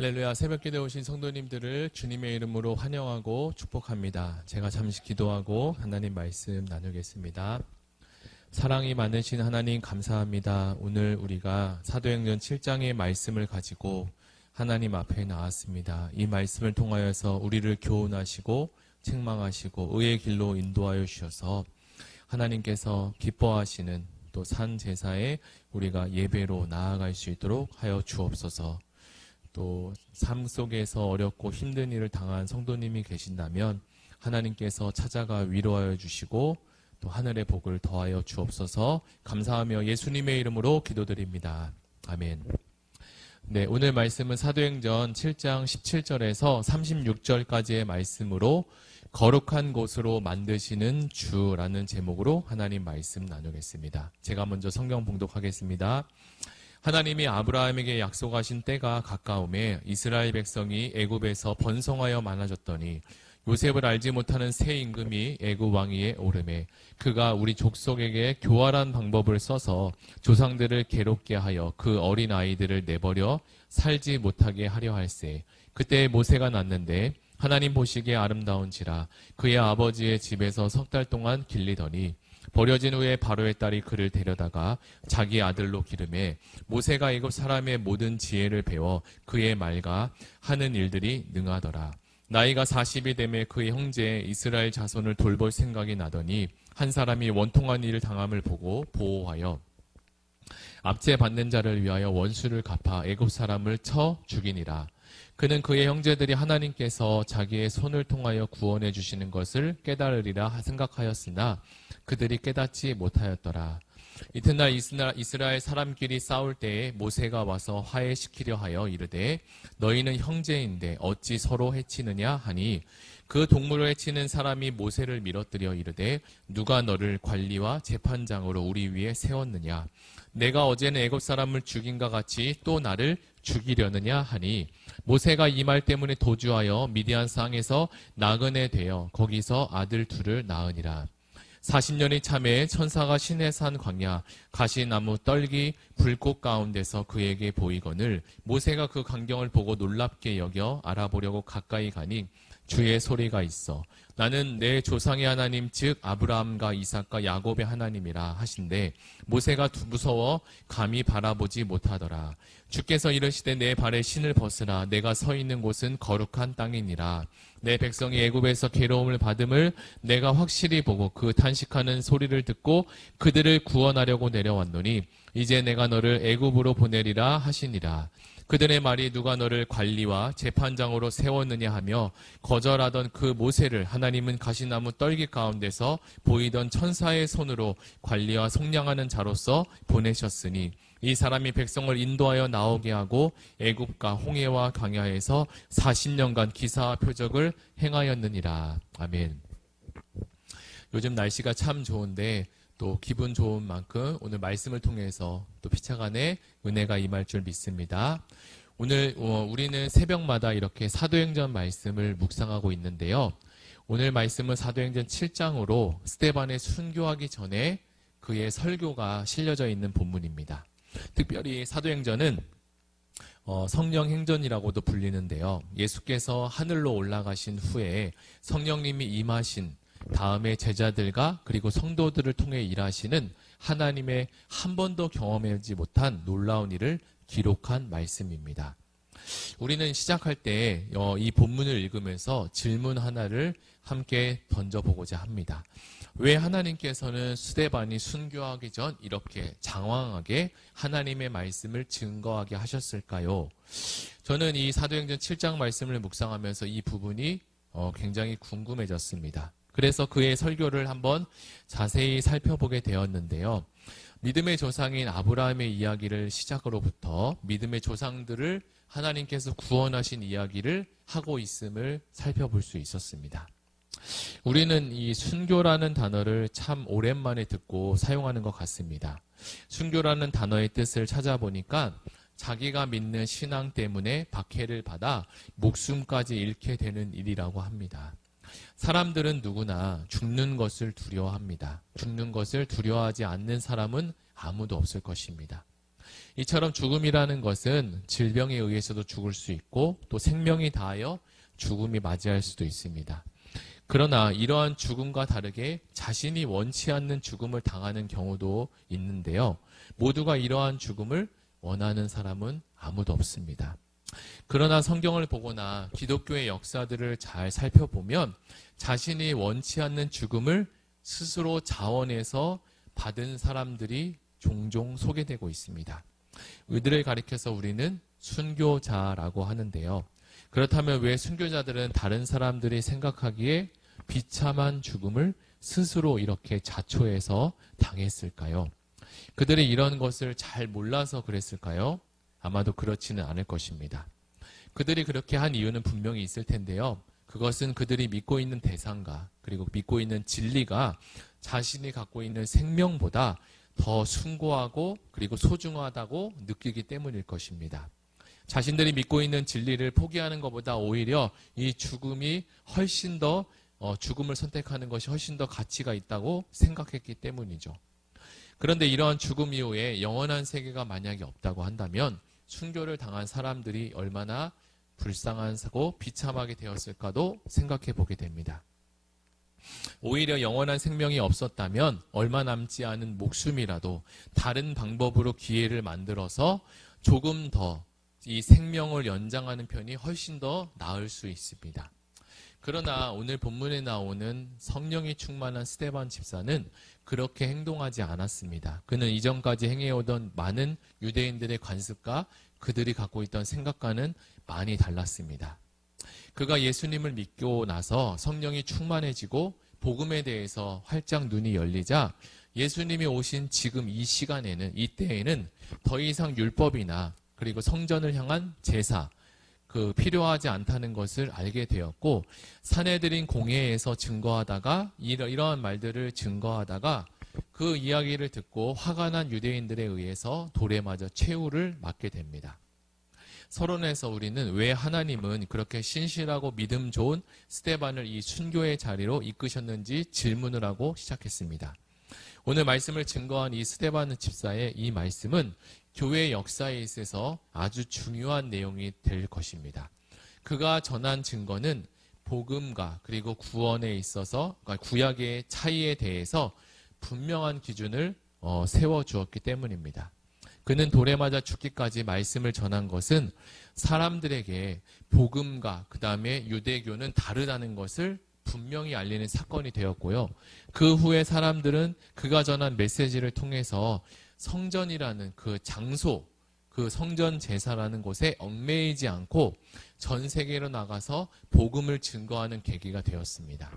할렐루야. 새벽기도에 오신 성도님들을 주님의 이름으로 환영하고 축복합니다. 제가 잠시 기도하고 하나님 말씀 나누겠습니다. 사랑이 많으신 하나님 감사합니다. 오늘 우리가 사도행전 7장의 말씀을 가지고 하나님 앞에 나왔습니다. 이 말씀을 통하여서 우리를 교훈하시고 책망하시고 의의 길로 인도하여 주셔서 하나님께서 기뻐하시는 또 산 제사에 우리가 예배로 나아갈 수 있도록 하여 주옵소서. 또 삶 속에서 어렵고 힘든 일을 당한 성도님이 계신다면 하나님께서 찾아가 위로하여 주시고 또 하늘의 복을 더하여 주옵소서. 감사하며 예수님의 이름으로 기도드립니다. 아멘. 네, 오늘 말씀은 사도행전 7장 17절에서 36절까지의 말씀으로 거룩한 곳으로 만드시는 주라는 제목으로 하나님 말씀 나누겠습니다. 제가 먼저 성경 봉독하겠습니다. 하나님이 아브라함에게 약속하신 때가 가까움에 이스라엘 백성이 애굽에서 번성하여 많아졌더니 요셉을 알지 못하는 새 임금이 애굽 왕위에 오르매 그가 우리 족속에게 교활한 방법을 써서 조상들을 괴롭게 하여 그 어린 아이들을 내버려 살지 못하게 하려 할세. 그때 모세가 났는데 하나님 보시기에 아름다운지라 그의 아버지의 집에서 석 달 동안 길리더니 버려진 후에 바로의 딸이 그를 데려다가 자기 아들로 기르매 모세가 애굽 사람의 모든 지혜를 배워 그의 말과 하는 일들이 능하더라. 나이가 40이 되매 그의 형제 이스라엘 자손을 돌볼 생각이 나더니 한 사람이 원통한 일을 당함을 보고 보호하여 압제 받는 자를 위하여 원수를 갚아 애굽 사람을 쳐 죽이니라. 그는 그의 형제들이 하나님께서 자기의 손을 통하여 구원해 주시는 것을 깨달으리라 생각하였으나 그들이 깨닫지 못하였더라. 이튿날 이스라엘 사람끼리 싸울 때에 모세가 와서 화해시키려 하여 이르되 너희는 형제인데 어찌 서로 해치느냐 하니 그 동물을 해치는 사람이 모세를 밀어뜨려 이르되 누가 너를 관리와 재판장으로 우리 위에 세웠느냐 내가 어제는 애굽 사람을 죽인과 같이 또 나를 죽이려느냐 하니 모세가 이 말 때문에 도주하여 미디안 상에서 나그네 되어 거기서 아들 둘을 낳으니라. 40년이 참에 천사가 시내산 광야 가시나무 떨기 불꽃 가운데서 그에게 보이거늘 모세가 그 광경을 보고 놀랍게 여겨 알아보려고 가까이 가니 주의 소리가 있어 나는 내 조상의 하나님 즉 아브라함과 이삭과 야곱의 하나님이라 하신대 모세가 무서워 감히 바라보지 못하더라. 주께서 이르시되 내 발에 신을 벗으라 내가 서 있는 곳은 거룩한 땅이니라. 내 백성이 애굽에서 괴로움을 받음을 내가 확실히 보고 그 탄식하는 소리를 듣고 그들을 구원하려고 내려왔노니 이제 내가 너를 애굽으로 보내리라 하시니라. 그들의 말이 누가 너를 관리와 재판장으로 세웠느냐 하며 거절하던 그 모세를 하나님은 가시나무 떨기 가운데서 보이던 천사의 손으로 관리와 속량하는 자로서 보내셨으니 이 사람이 백성을 인도하여 나오게 하고 애굽과 홍해와 광야에서 40년간 기사와 표적을 행하였느니라. 아멘. 요즘 날씨가 참 좋은데 또 기분 좋은 만큼 오늘 말씀을 통해서 또 피차간에 은혜가 임할 줄 믿습니다. 오늘 우리는 새벽마다 이렇게 사도행전 말씀을 묵상하고 있는데요. 오늘 말씀은 사도행전 7장으로 스데반의 순교하기 전에 그의 설교가 실려져 있는 본문입니다. 특별히 사도행전은 성령 행전이라고도 불리는데요. 예수께서 하늘로 올라가신 후에 성령님이 임하신 다음에 제자들과 그리고 성도들을 통해 일하시는 하나님의 한 번도 경험하지 못한 놀라운 일을 기록한 말씀입니다. 우리는 시작할 때 이 본문을 읽으면서 질문 하나를 함께 던져보고자 합니다. 왜 하나님께서는 스데반이 순교하기 전 이렇게 장황하게 하나님의 말씀을 증거하게 하셨을까요? 저는 이 사도행전 7장 말씀을 묵상하면서 이 부분이 굉장히 궁금해졌습니다. 그래서 그의 설교를 한번 자세히 살펴보게 되었는데요. 믿음의 조상인 아브라함의 이야기를 시작으로부터 믿음의 조상들을 하나님께서 구원하신 이야기를 하고 있음을 살펴볼 수 있었습니다. 우리는 이 순교라는 단어를 참 오랜만에 듣고 사용하는 것 같습니다. 순교라는 단어의 뜻을 찾아보니까 자기가 믿는 신앙 때문에 박해를 받아 목숨까지 잃게 되는 일이라고 합니다. 사람들은 누구나 죽는 것을 두려워합니다. 죽는 것을 두려워하지 않는 사람은 아무도 없을 것입니다. 이처럼 죽음이라는 것은 질병에 의해서도 죽을 수 있고 또 생명이 다하여 죽음이 맞이할 수도 있습니다. 그러나 이러한 죽음과 다르게 자신이 원치 않는 죽음을 당하는 경우도 있는데요. 모두가 이러한 죽음을 원하는 사람은 아무도 없습니다. 그러나 성경을 보거나 기독교의 역사들을 잘 살펴보면 자신이 원치 않는 죽음을 스스로 자원해서 받은 사람들이 종종 소개되고 있습니다. 이들을 가리켜서 우리는 순교자라고 하는데요. 그렇다면 왜 순교자들은 다른 사람들이 생각하기에 비참한 죽음을 스스로 이렇게 자초해서 당했을까요? 그들이 이런 것을 잘 몰라서 그랬을까요? 아마도 그렇지는 않을 것입니다. 그들이 그렇게 한 이유는 분명히 있을 텐데요. 그것은 그들이 믿고 있는 대상과 그리고 믿고 있는 진리가 자신이 갖고 있는 생명보다 더 숭고하고 그리고 소중하다고 느끼기 때문일 것입니다. 자신들이 믿고 있는 진리를 포기하는 것보다 오히려 이 죽음이 훨씬 더 죽음을 선택하는 것이 훨씬 더 가치가 있다고 생각했기 때문이죠. 그런데 이러한 죽음 이후에 영원한 세계가 만약에 없다고 한다면 순교를 당한 사람들이 얼마나 불쌍하고 비참하게 되었을까도 생각해 보게 됩니다. 오히려 영원한 생명이 없었다면 얼마 남지 않은 목숨이라도 다른 방법으로 기회를 만들어서 조금 더 이 생명을 연장하는 편이 훨씬 더 나을 수 있습니다. 그러나 오늘 본문에 나오는 성령이 충만한 스데반 집사는 그렇게 행동하지 않았습니다. 그는 이전까지 행해오던 많은 유대인들의 관습과 그들이 갖고 있던 생각과는 많이 달랐습니다. 그가 예수님을 믿고 나서 성령이 충만해지고 복음에 대해서 활짝 눈이 열리자 예수님이 오신 지금 이 시간에는, 이때에는 더 이상 율법이나 그리고 성전을 향한 제사, 필요하지 않다는 것을 알게 되었고, 사내들인 공회에서 증거하다가 이러한 말들을 증거하다가 그 이야기를 듣고 화가 난 유대인들에 의해서 돌에 맞아 최후를 맞게 됩니다. 서론에서 우리는 왜 하나님은 그렇게 신실하고 믿음 좋은 스데반을 이 순교의 자리로 이끄셨는지 질문을 하고 시작했습니다. 오늘 말씀을 증거한 이 스데반 집사의 이 말씀은 교회 역사에 있어서 아주 중요한 내용이 될 것입니다. 그가 전한 증거는 복음과 그리고 구원에 있어서 구약의 차이에 대해서 분명한 기준을 세워주었기 때문입니다. 그는 돌에 맞아 죽기까지 말씀을 전한 것은 사람들에게 복음과 그 다음에 유대교는 다르다는 것을 분명히 알리는 사건이 되었고요. 그 후에 사람들은 그가 전한 메시지를 통해서 성전이라는 그 장소, 그 성전 제사라는 곳에 얽매이지 않고 전 세계로 나가서 복음을 증거하는 계기가 되었습니다.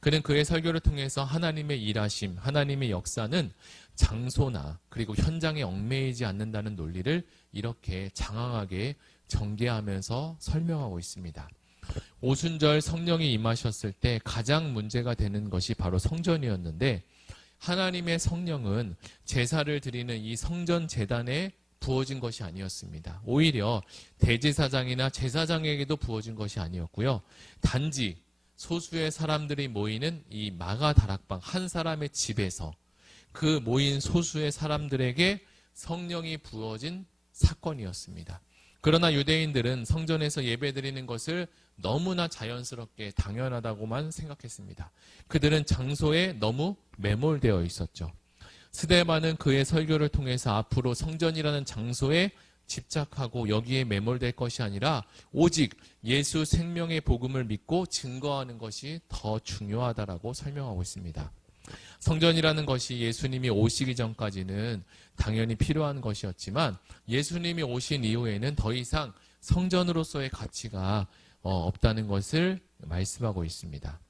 그는 그의 설교를 통해서 하나님의 일하심, 하나님의 역사는 장소나 그리고 현장에 얽매이지 않는다는 논리를 이렇게 장황하게 전개하면서 설명하고 있습니다. 오순절 성령이 임하셨을 때 가장 문제가 되는 것이 바로 성전이었는데, 하나님의 성령은 제사를 드리는 이 성전 제단에 부어진 것이 아니었습니다. 오히려 대제사장이나 제사장에게도 부어진 것이 아니었고요. 단지 소수의 사람들이 모이는 이 마가 다락방 한 사람의 집에서 그 모인 소수의 사람들에게 성령이 부어진 사건이었습니다. 그러나 유대인들은 성전에서 예배드리는 것을 너무나 자연스럽게 당연하다고만 생각했습니다. 그들은 장소에 너무 매몰되어 있었죠. 스데반은 그의 설교를 통해서 앞으로 성전이라는 장소에 집착하고 여기에 매몰될 것이 아니라 오직 예수 생명의 복음을 믿고 증거하는 것이 더 중요하다라고 설명하고 있습니다. 성전이라는 것이 예수님이 오시기 전까지는 당연히 필요한 것이었지만 예수님이 오신 이후에는 더 이상 성전으로서의 가치가 없다는 것을 말씀하고 있습니다.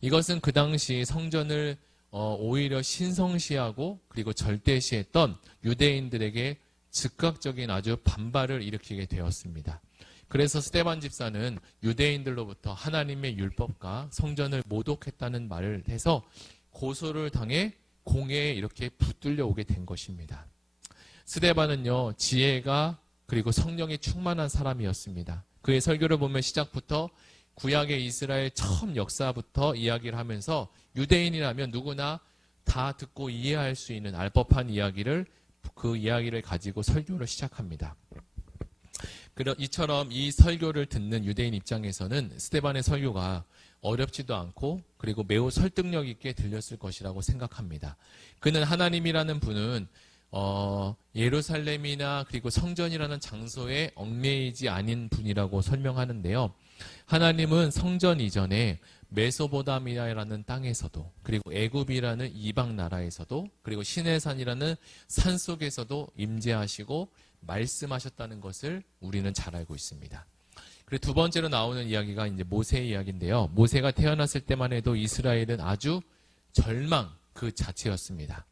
이것은 그 당시 성전을 오히려 신성시하고 그리고 절대시했던 유대인들에게 즉각적인 아주 반발을 일으키게 되었습니다. 그래서 스데반 집사는 유대인들로부터 하나님의 율법과 성전을 모독했다는 말을 해서 고소를 당해 공회에 이렇게 붙들려 오게 된 것입니다. 스데반은요, 지혜가 그리고 성령이 충만한 사람이었습니다. 그의 설교를 보면 시작부터 구약의 이스라엘 처음 역사부터 이야기를 하면서 유대인이라면 누구나 다 듣고 이해할 수 있는 알법한 이야기를 그 이야기를 가지고 설교를 시작합니다. 이처럼 이 설교를 듣는 유대인 입장에서는 스데반의 설교가 어렵지도 않고 그리고 매우 설득력 있게 들렸을 것이라고 생각합니다. 그는 하나님이라는 분은 예루살렘이나 그리고 성전이라는 장소에 얽매이지 않은 분이라고 설명하는데요. 하나님은 성전 이전에 메소보다미아라는 땅에서도 그리고 애굽이라는 이방 나라에서도 그리고 시내산이라는 산 속에서도 임재하시고 말씀하셨다는 것을 우리는 잘 알고 있습니다. 그리고 두 번째로 나오는 이야기가 이제 모세의 이야기인데요. 모세가 태어났을 때만 해도 이스라엘은 아주 절망 그 자체였습니다.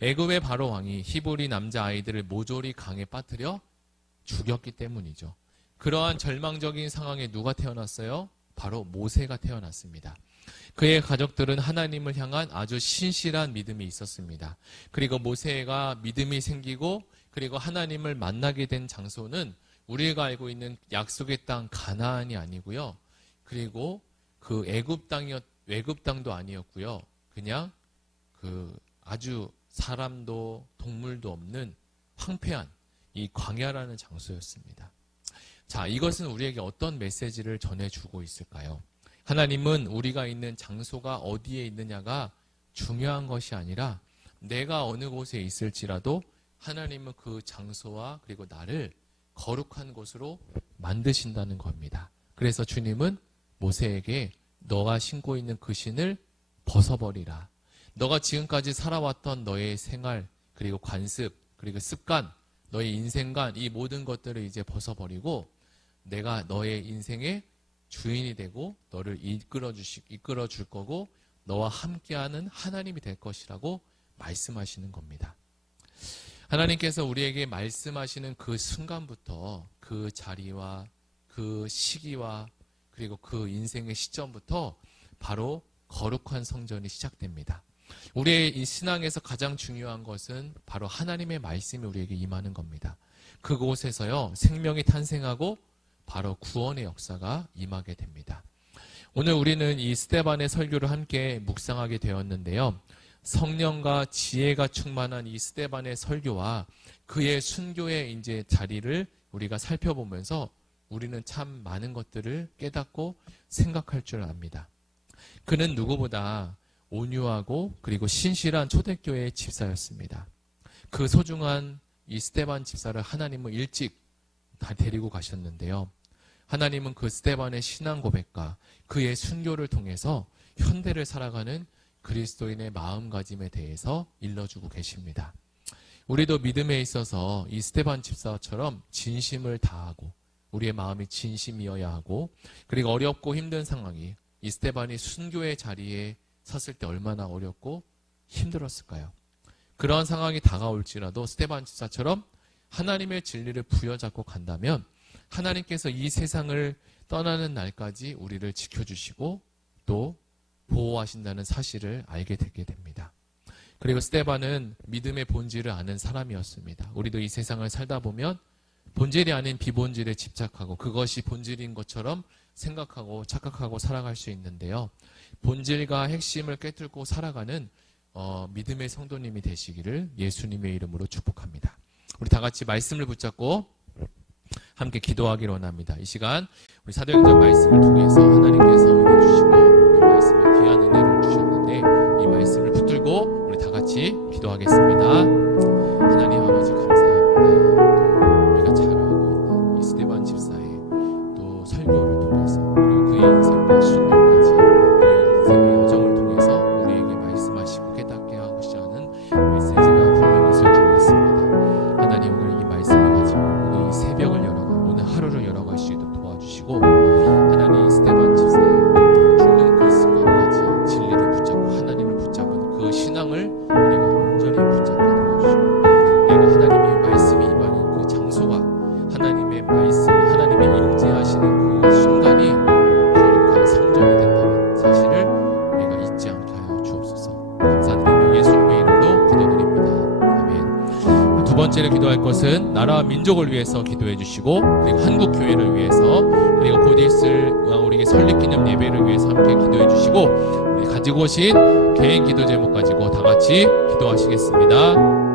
애굽의 바로 왕이 히브리 남자 아이들을 모조리 강에 빠뜨려 죽였기 때문이죠. 그러한 절망적인 상황에 누가 태어났어요? 바로 모세가 태어났습니다. 그의 가족들은 하나님을 향한 아주 신실한 믿음이 있었습니다. 그리고 모세가 믿음이 생기고 그리고 하나님을 만나게 된 장소는 우리가 알고 있는 약속의 땅 가나안이 아니고요. 그리고 그 애굽 땅도 아니었고요. 그냥 그 아주 사람도 동물도 없는 황폐한 이 광야라는 장소였습니다. 자, 이것은 우리에게 어떤 메시지를 전해주고 있을까요? 하나님은 우리가 있는 장소가 어디에 있느냐가 중요한 것이 아니라 내가 어느 곳에 있을지라도 하나님은 그 장소와 그리고 나를 거룩한 곳으로 만드신다는 겁니다. 그래서 주님은 모세에게 너가 신고 있는 그 신을 벗어버리라. 너가 지금까지 살아왔던 너의 생활 그리고 관습 그리고 습관 너의 인생관 이 모든 것들을 이제 벗어버리고 내가 너의 인생의 주인이 되고 너를 이끌어 줄 거고 너와 함께하는 하나님이 될 것이라고 말씀하시는 겁니다. 하나님께서 우리에게 말씀하시는 그 순간부터 그 자리와 그 시기와 그리고 그 인생의 시점부터 바로 거룩한 성전이 시작됩니다. 우리의 이 신앙에서 가장 중요한 것은 바로 하나님의 말씀이 우리에게 임하는 겁니다. 그곳에서요 생명이 탄생하고 바로 구원의 역사가 임하게 됩니다. 오늘 우리는 이 스데반의 설교를 함께 묵상하게 되었는데요. 성령과 지혜가 충만한 이 스데반의 설교와 그의 순교의 이제 자리를 우리가 살펴보면서 우리는 참 많은 것들을 깨닫고 생각할 줄 압니다. 그는 누구보다 온유하고 그리고 신실한 초대교회의 집사였습니다. 그 소중한 이 스데반 집사를 하나님은 일찍 다 데리고 가셨는데요. 하나님은 그 스데반의 신앙 고백과 그의 순교를 통해서 현대를 살아가는 그리스도인의 마음가짐에 대해서 일러주고 계십니다. 우리도 믿음에 있어서 이 스데반 집사처럼 진심을 다하고 우리의 마음이 진심이어야 하고 그리고 어렵고 힘든 상황이 이 스데반이 순교의 자리에 섰을 때 얼마나 어렵고 힘들었을까요? 그러한 상황이 다가올지라도 스데반 집사처럼 하나님의 진리를 부여잡고 간다면 하나님께서 이 세상을 떠나는 날까지 우리를 지켜주시고 또 보호하신다는 사실을 알게 되게 됩니다. 그리고 스데반은 믿음의 본질을 아는 사람이었습니다. 우리도 이 세상을 살다 보면 본질이 아닌 비본질에 집착하고 그것이 본질인 것처럼 생각하고 착각하고 살아갈 수 있는데요. 본질과 핵심을 꿰뚫고 살아가는 믿음의 성도님이 되시기를 예수님의 이름으로 축복합니다. 우리 다 같이 말씀을 붙잡고 함께 기도하기를 원합니다. 이 시간 우리 사도행전 말씀을 통해서 하나님께서 은혜 주시고 이 말씀에 귀한 은혜를 주셨는데 이 말씀을 붙들고 우리 다 같이 기도하겠습니다. 하나님 아버지 감사합니다. 우리가 잘 알고 있는 이 스데반 집사의 또 설교를 통해서 그리고 그의 인생과 순교까지 그의 인생의 여정을 통해서 우리에게 말씀하시고 깨닫게 하고자 하는 메시지가 분명히 있을 줄 믿습니다. 하나님 오늘 이 말씀을 가지고 오늘 이 새벽을 열어가 오늘 하루를 열어갈 수 있도록 도와주시고 하나님 스데반 집사 죽는 그 순간까지 진리를 붙잡고 하나님을 붙잡은 그 신앙을 우리가 온전히 붙잡게 도와주시고 내가 하나님의 말씀이 임하는 그 장소가 하나님의 말씀이 하나님의 임재하시는 그 순간이 거룩한 성전이 된다는 사실을 우리가 잊지 않게 하여 주옵소서. 감사드리며 예수님의 이름으로 기도드립니다. 아멘. 두 번째로 기도할 것은 나라와 민족을 위해서 기도해 주시고 그리고 한국 교회를 위해서 그리고 곧 있을 우리에게 설립기념 예배를 위해서 함께 기도해 주시고 우리 가지고 오신 개인 기도 제목 가지고 다 같이 기도하시겠습니다.